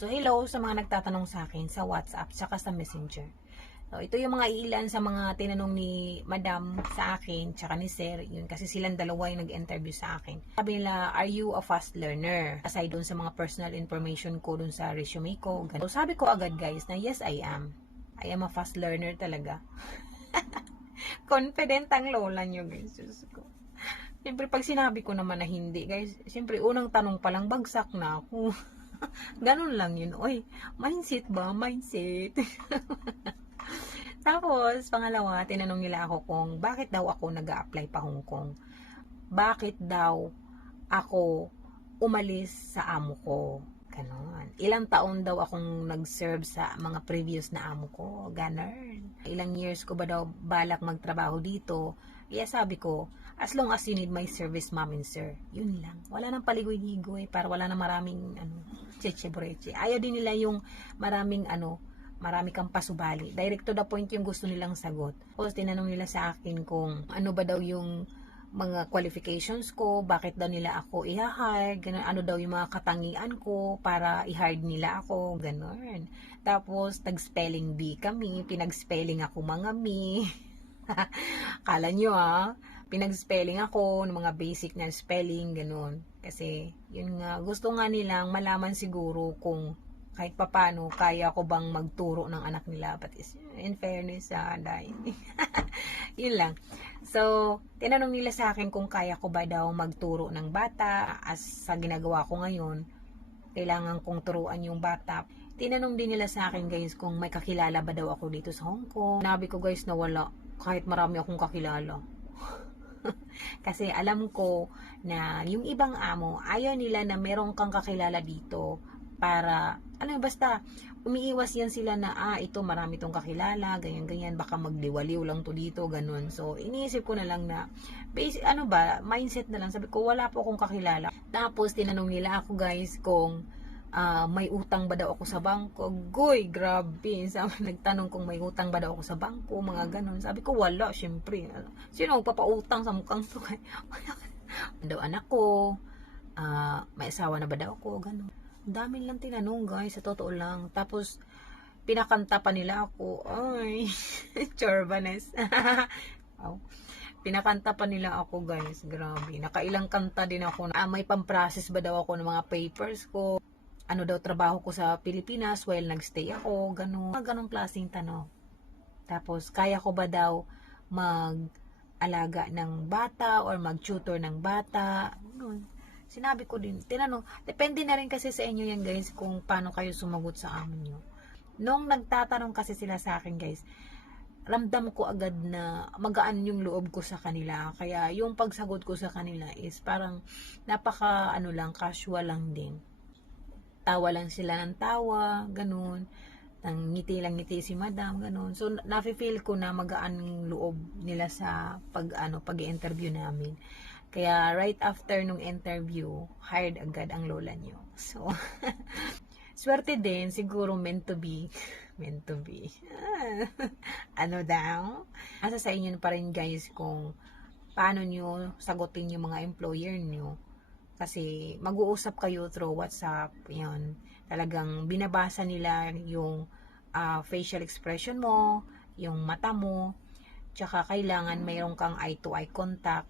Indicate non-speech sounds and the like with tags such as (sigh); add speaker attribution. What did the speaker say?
Speaker 1: So, hello sa mga nagtatanong sa akin sa WhatsApp, saka sa Messenger. So, ito yung mga ilan sa mga tinanong ni Madam sa akin, tsaka ni Sir, yun, kasi silang dalawa yung nag-interview sa akin. Sabi nila, are you a fast learner? Aside dun sa mga personal information ko dun sa resume ko. ganun. So, sabi ko agad guys na yes, I am. I am a fast learner talaga. (laughs) Confident ang lola nyo guys. Diyos ko. Siyempre, pag sinabi ko naman na hindi, guys, siyempre, unang tanong pa lang, bagsak na ako. (laughs) (laughs) Ganun lang yun. Oy, mindset ba? Mindset. (laughs) Tapos, pangalawa, tinanong nila ako kung bakit daw ako nag apply pa Hong Kong. Bakit daw ako umalis sa amo ko. Ganon. Ilang taon daw akong nag-serve sa mga previous na amo ko. Ganon. Ilang years ko ba daw balak magtrabaho dito. Kaya sabi ko, as long as you need my service, ma'am and sir, yun lang. Wala nang paligoy-ligoy para wala na maraming ano, cheche Ayaw din nila yung maraming ano, marami kang pasubali. Direct to the point yung gusto nilang sagot. Tapos tinanong nila sa akin kung ano ba daw yung mga qualifications ko, bakit daw nila ako i-hire, ganun, ano daw yung mga katangian ko para i-hire nila ako, ganun. Tapos, tag-spelling bee kami, pinag-spelling ako mga mi. (laughs) (laughs) Kala nyo ah, pinag-spelling ako ng mga basic na spelling, ganun. Kasi, yun nga, gusto nga nilang malaman siguro kung kahit papano, kaya ko bang magturo ng anak nila. But in fairness, ah, dahil. (laughs) yun lang. So, tinanong nila sa akin kung kaya ko ba daw magturo ng bata as sa ginagawa ko ngayon. Kailangan kong turuan yung bata. Tinanong din nila sa akin guys kung may kakilala ba daw ako dito sa Hong Kong. Nabi ko guys na wala. Kahit marami akong kakilala. (laughs) Kasi alam ko na yung ibang amo, ayaw nila na meron kang kakilala dito para, ano yun, basta umiiwas yan sila na, ah, ito marami tong kakilala, ganyan-ganyan, baka magliwaliw lang to dito, ganun. So, iniisip ko na lang na, basic, ano ba, mindset na lang. Sabi ko, wala po akong kakilala. Tapos, tinanong nila ako, guys, kung ah, may utang ba daw ako sa bangko. Goy, grabe. (laughs) Sabi, nagtanong kung may utang ba daw ako sa bangko, mga ganun. Sabi ko, wala, syempre. Sino magpapautang sa mukhang to? (laughs) daw anak ko, ah, may asawa na ba daw ako, ganun. Ang dami lang tinanong guys, sa totoo lang. Tapos, pinakanta pa nila ako. Ay, (laughs) chorbanes. oh. Pinakanta pa nila ako guys, grabe. Nakailang kanta din ako. Ah, may pamprocess ba daw ako ng mga papers ko? Ano daw trabaho ko sa Pilipinas while nagstay ako? Ganun. Mga ganong klaseng tanong. Tapos, kaya ko ba daw mag-alaga ng bata or mag-tutor ng bata? Ganun sinabi ko din, tinanong, depende na rin kasi sa inyo yan guys kung paano kayo sumagot sa amin nyo. Nung nagtatanong kasi sila sa akin guys, ramdam ko agad na magaan yung loob ko sa kanila. Kaya yung pagsagot ko sa kanila is parang napaka ano lang, casual lang din. Tawa lang sila ng tawa, ganun. Nang ngiti lang ngiti si madam, ganun. So, nafe-feel ko na magaan yung loob nila sa pag, ano, pag-interview namin. Kaya right after nung interview, hired agad ang lola niyo. So, (laughs) swerte din, siguro meant to be. (laughs) meant to be. (laughs) ano daw? Asa sa inyo pa rin guys kung paano nyo sagutin yung mga employer nyo. Kasi mag-uusap kayo through WhatsApp. Yan. Talagang binabasa nila yung uh, facial expression mo, yung mata mo, tsaka kailangan mayroon kang eye-to-eye contact